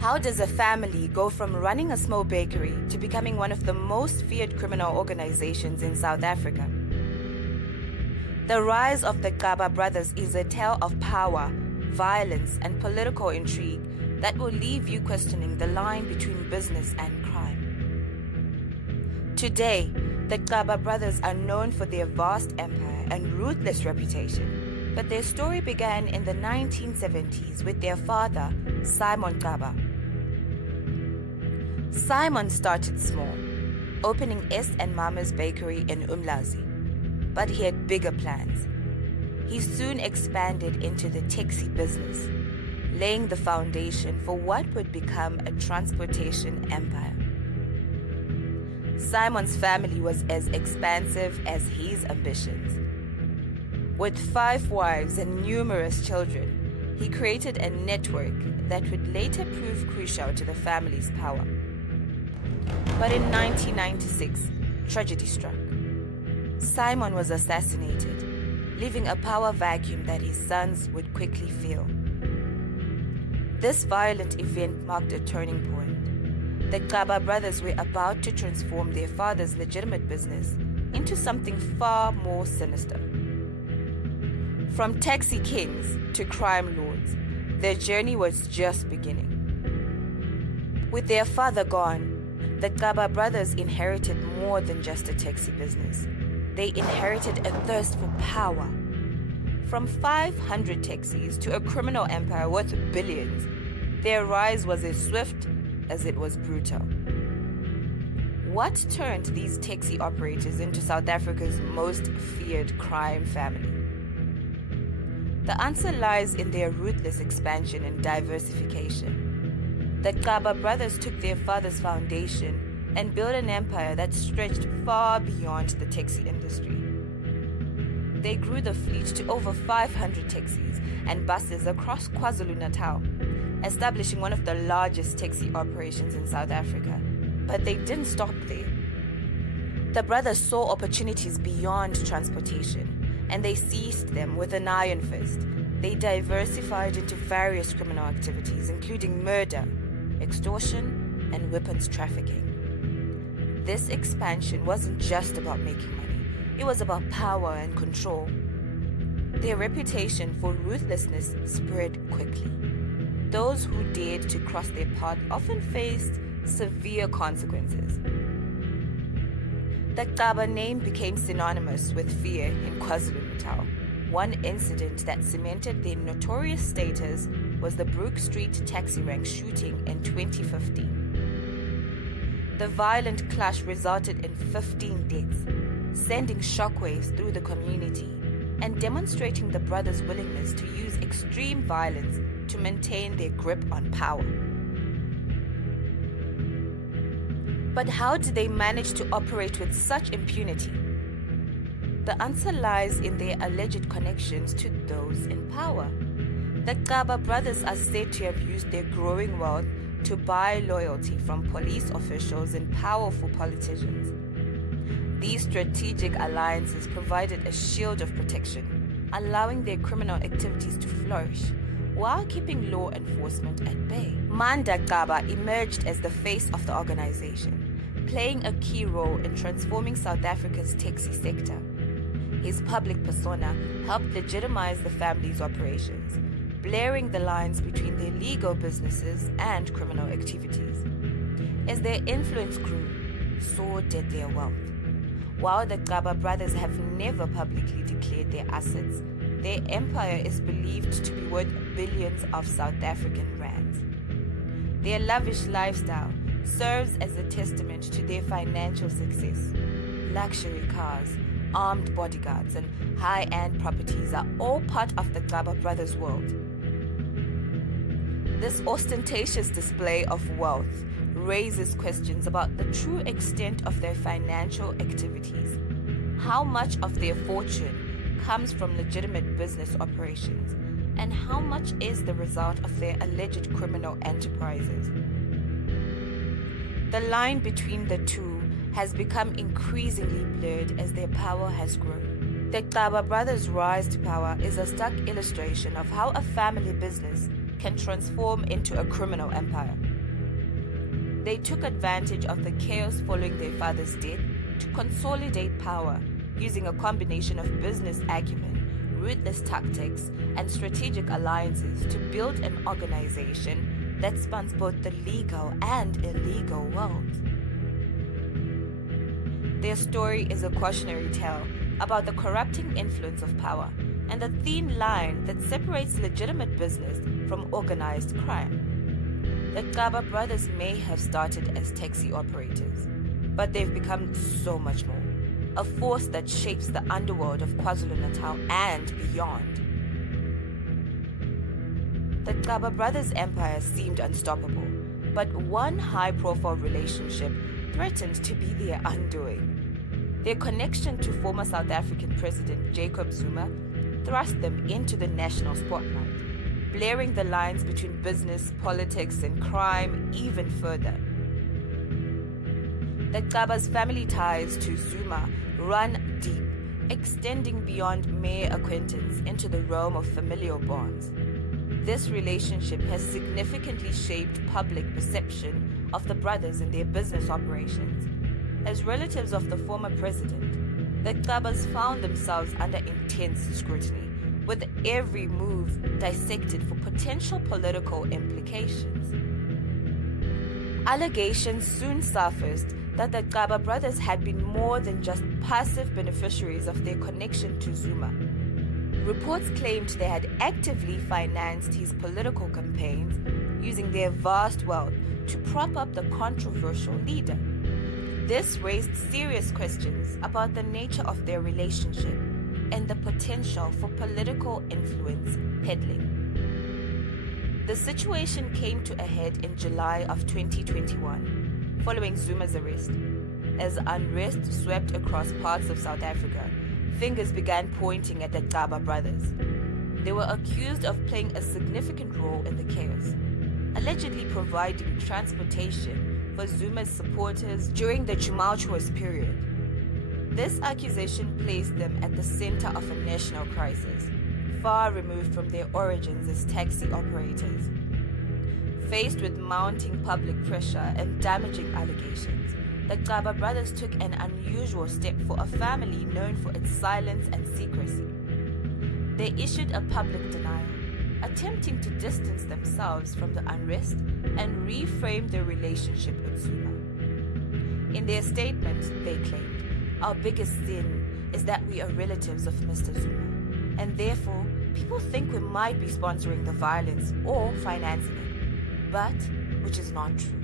How does a family go from running a small bakery to becoming one of the most feared criminal organizations in South Africa? The rise of the Gcaba Brothers is a tale of power, violence, and political intrigue that will leave you questioning the line between business and crime. Today, the Gcaba Brothers are known for their vast empire and ruthless reputation, but their story began in the 1970s with their father, Simon Gcaba. Simon started small, opening S and Mama's bakery in Umlazi, but he had bigger plans. He soon expanded into the taxi business, laying the foundation for what would become a transportation empire. Simon's family was as expansive as his ambitions. With 5 wives and numerous children, he created a network that would later prove crucial to the family's power. But in 1996, tragedy struck. Simon was assassinated, leaving a power vacuum that his sons would quickly fill. This violent event marked a turning point. The Gcaba Brothers were about to transform their father's legitimate business into something far more sinister. From taxi kings to crime lords, their journey was just beginning. With their father gone, the Gcaba Brothers inherited more than just a taxi business. They inherited a thirst for power. From 500 taxis to a criminal empire worth billions, their rise was as swift as it was brutal. What turned these taxi operators into South Africa's most feared crime family? The answer lies in their ruthless expansion and diversification. The Gcaba Brothers took their father's foundation and built an empire that stretched far beyond the taxi industry. They grew the fleet to over 500 taxis and buses across KwaZulu-Natal, establishing one of the largest taxi operations in South Africa. But they didn't stop there. The brothers saw opportunities beyond transportation, and they seized them with an iron fist. They diversified into various criminal activities, including murder, extortion, and weapons trafficking. This expansion wasn't just about making money, it was about power and control. Their reputation for ruthlessness spread quickly. Those who dared to cross their path often faced severe consequences. The Gcaba name became synonymous with fear in KwaZulu-Natal. One incident that cemented their notorious status was the Brook Street taxi rank shooting in 2015. The violent clash resulted in 15 deaths, sending shockwaves through the community and demonstrating the brothers' willingness to use extreme violence to maintain their grip on power. But how did they manage to operate with such impunity? The answer lies in their alleged connections to those in power. The Gcaba Brothers are said to have used their growing wealth to buy loyalty from police officials and powerful politicians. These strategic alliances provided a shield of protection, allowing their criminal activities to flourish while keeping law enforcement at bay. Manda Gcaba emerged as the face of the organization, playing a key role in transforming South Africa's taxi sector. His public persona helped legitimize the family's operations, blurring the lines between their legal businesses and criminal activities. As their influence grew, so did their wealth. While the Gcaba Brothers have never publicly declared their assets, their empire is believed to be worth billions of South African rands. Their lavish lifestyle serves as a testament to their financial success. Luxury cars, armed bodyguards, and high-end properties are all part of the Gcaba Brothers' world. This ostentatious display of wealth raises questions about the true extent of their financial activities. How much of their fortune comes from legitimate business operations, and how much is the result of their alleged criminal enterprises? The line between the two has become increasingly blurred as their power has grown. The Gcaba Brothers' rise to power is a stark illustration of how a family business can transform into a criminal empire. They took advantage of the chaos following their father's death to consolidate power using a combination of business acumen, ruthless tactics, and strategic alliances to build an organization that spans both the legal and illegal worlds. Their story is a cautionary tale about the corrupting influence of power and the thin line that separates legitimate business from organized crime. The Gcaba Brothers may have started as taxi operators, but they've become so much more. A force that shapes the underworld of KwaZulu-Natal and beyond. The Gcaba Brothers' empire seemed unstoppable, but one high-profile relationship threatened to be their undoing. Their connection to former South African President Jacob Zuma thrust them into the national spotlight, blurring the lines between business, politics, and crime even further. The Gcaba's family ties to Zuma run deep, extending beyond mere acquaintance into the realm of familial bonds. This relationship has significantly shaped public perception of the brothers and their business operations. As relatives of the former president, the Gcabas found themselves under intense scrutiny, with every move dissected for potential political implications. Allegations soon surfaced that the Gcaba brothers had been more than just passive beneficiaries of their connection to Zuma. Reports claimed they had actively financed his political campaigns using their vast wealth to prop up the controversial leader. This raised serious questions about the nature of their relationship and the potential for political influence peddling. The situation came to a head in July of 2021, following Zuma's arrest. As unrest swept across parts of South Africa, fingers began pointing at the Gcaba brothers. They were accused of playing a significant role in the chaos, allegedly providing transportation for Zuma's supporters during the tumultuous period. This accusation placed them at the center of a national crisis, far removed from their origins as taxi operators. Faced with mounting public pressure and damaging allegations, the Gcaba brothers took an unusual step for a family known for its silence and secrecy. They issued a public denial, attempting to distance themselves from the unrest and reframe their relationship with Zuma. In their statement, they claimed, "Our biggest sin is that we are relatives of Mr. Zuma, and therefore people think we might be sponsoring the violence or financing it, but which is not true."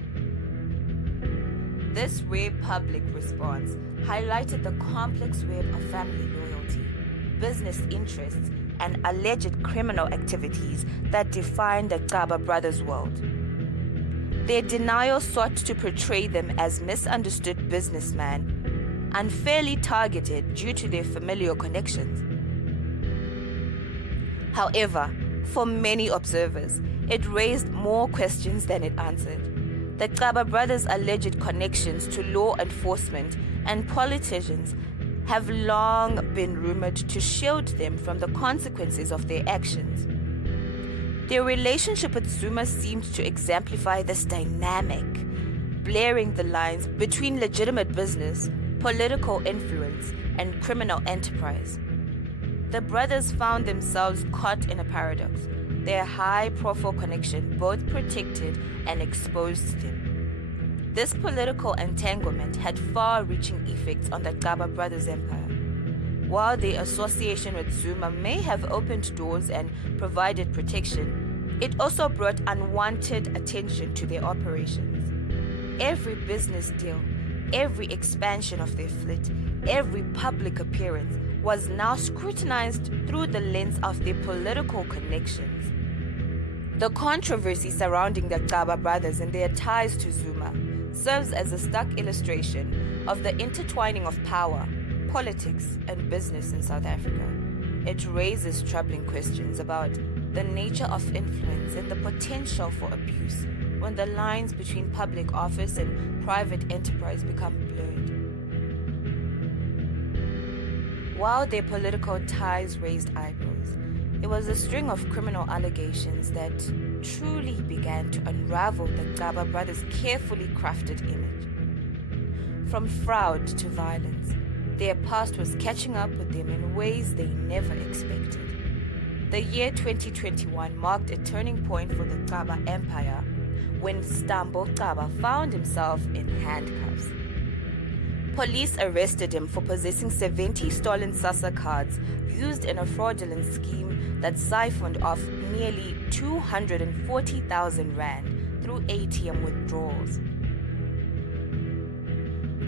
This rare public response highlighted the complex web of family loyalty, business interests, and alleged criminal activities that define the Gcaba brothers' world. Their denial sought to portray them as misunderstood businessmen, unfairly targeted due to their familial connections. However, for many observers, it raised more questions than it answered. The Gcaba brothers' alleged connections to law enforcement and politicians have long been rumored to shield them from the consequences of their actions. Their relationship with Zuma seemed to exemplify this dynamic, blurring the lines between legitimate business, political influence, and criminal enterprise. The brothers found themselves caught in a paradox. Their high-profile connection both protected and exposed them. This political entanglement had far-reaching effects on the Gcaba brothers' empire. While their association with Zuma may have opened doors and provided protection, it also brought unwanted attention to their operations. Every business deal, every expansion of their fleet, every public appearance was now scrutinized through the lens of their political connections. The controversy surrounding the Gcaba brothers and their ties to Zuma serves as a stark illustration of the intertwining of power, politics, and business in South Africa. It raises troubling questions about the nature of influence and the potential for abuse when the lines between public office and private enterprise become blurred. While their political ties raised eyebrows, It was a string of criminal allegations that truly began to unravel the Gcaba Brothers' carefully crafted image. From fraud to violence, their past was catching up with them in ways they never expected. The year 2021 marked a turning point for the Gcaba Empire when Stambo Gcaba found himself in handcuffs. Police arrested him for possessing 70 stolen SASSA cards used in a fraudulent scheme that siphoned off nearly 240,000 rand through ATM withdrawals.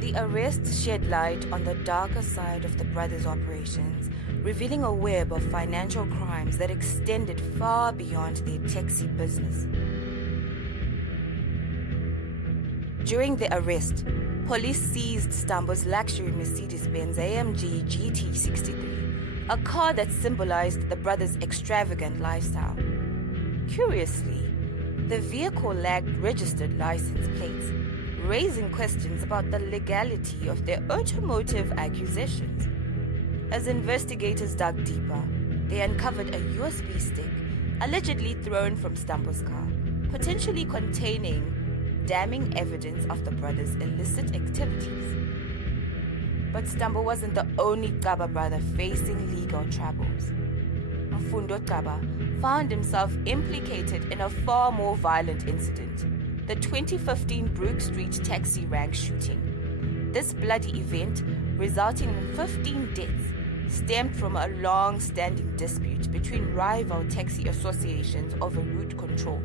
The arrest shed light on the darker side of the brothers' operations, revealing a web of financial crimes that extended far beyond their taxi business. During the arrest, police seized Stambo's luxury Mercedes-Benz AMG GT63, a car that symbolized the brothers' extravagant lifestyle. Curiously, the vehicle lacked registered license plates, raising questions about the legality of their automotive accusations. As investigators dug deeper, they uncovered a USB stick allegedly thrown from Stambo's car, potentially containing damning evidence of the brothers' illicit activities. But Stambo wasn't the only Gcaba brother facing legal troubles. Mfundo Gcaba found himself implicated in a far more violent incident, the 2015 Brook Street taxi rank shooting. This bloody event, resulting in 15 deaths, stemmed from a long-standing dispute between rival taxi associations over route control.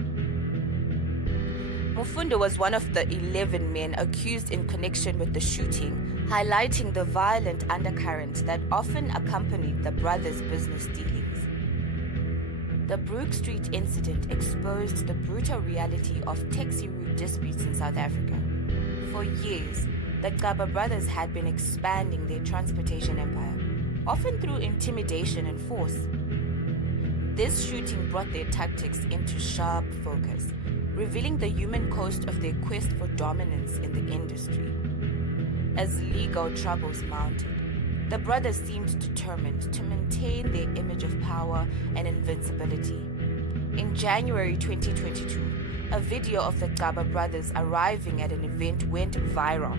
Mfundo was one of the 11 men accused in connection with the shooting, highlighting the violent undercurrent that often accompanied the brothers' business dealings. The Brook Street incident exposed the brutal reality of taxi route disputes in South Africa. For years, the Gcaba brothers had been expanding their transportation empire, often through intimidation and force. This shooting brought their tactics into sharp focus, revealing the human cost of their quest for dominance in the industry. As legal troubles mounted, the brothers seemed determined to maintain their image of power and invincibility. In January 2022, a video of the Gcaba brothers arriving at an event went viral.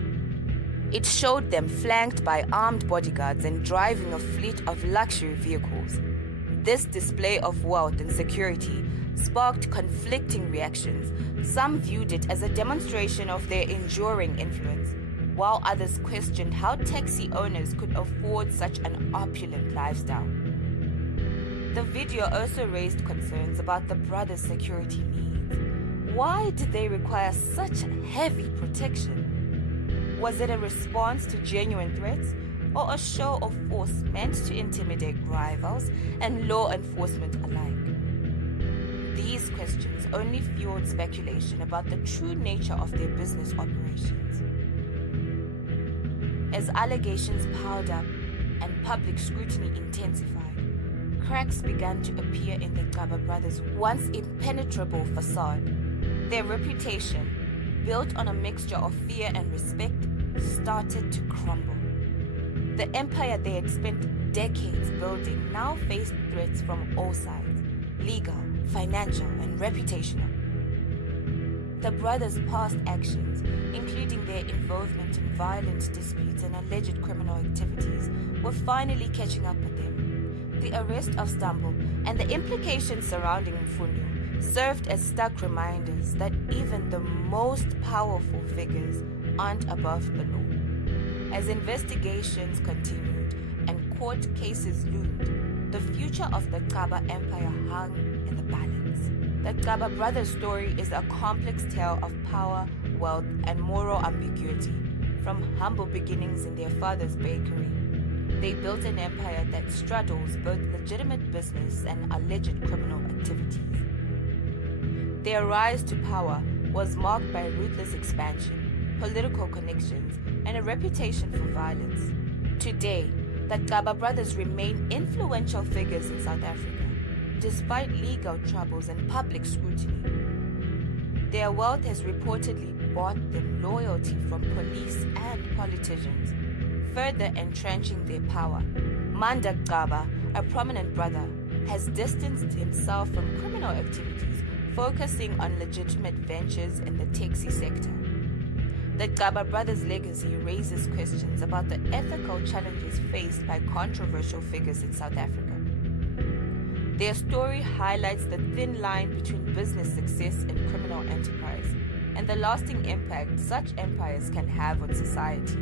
It showed them flanked by armed bodyguards and driving a fleet of luxury vehicles. This display of wealth and security sparked conflicting reactions. Some viewed it as a demonstration of their enduring influence, while others questioned how taxi owners could afford such an opulent lifestyle. The video also raised concerns about the brothers' security needs. Why did they require such heavy protection? Was it a response to genuine threats, or a show of force meant to intimidate rivals and law enforcement alike? These questions only fueled speculation about the true nature of their business operations. As allegations piled up and public scrutiny intensified, cracks began to appear in the Gcaba brothers' once impenetrable facade. Their reputation, built on a mixture of fear and respect, started to crumble. The empire they had spent decades building now faced threats from all sides: legal, financial, and reputational. The brothers' past actions, including their involvement in violent disputes and alleged criminal activities, were finally catching up with them. The arrest of Stambo and the implications surrounding Mfundo served as stark reminders that even the most powerful figures aren't above the law. As investigations continued and court cases loomed, the future of the Gcaba Empire hung in the balance. The Gcaba brothers' story is a complex tale of power, wealth, and moral ambiguity. From humble beginnings in their father's bakery, they built an empire that straddles both legitimate business and alleged criminal activities. Their rise to power was marked by ruthless expansion, political connections, and a reputation for violence. Today, the Gcaba brothers remain influential figures in South Africa, despite legal troubles and public scrutiny. Their wealth has reportedly bought them loyalty from police and politicians, further entrenching their power. Manda Gcaba, a prominent brother, has distanced himself from criminal activities, focusing on legitimate ventures in the taxi sector. The Gcaba Brothers' legacy raises questions about the ethical challenges faced by controversial figures in South Africa. Their story highlights the thin line between business success and criminal enterprise, and the lasting impact such empires can have on society.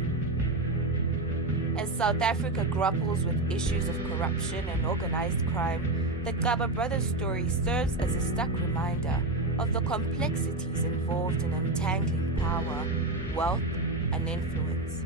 As South Africa grapples with issues of corruption and organized crime, the Gcaba Brothers' story serves as a stark reminder of the complexities involved in untangling power, wealth, and influence.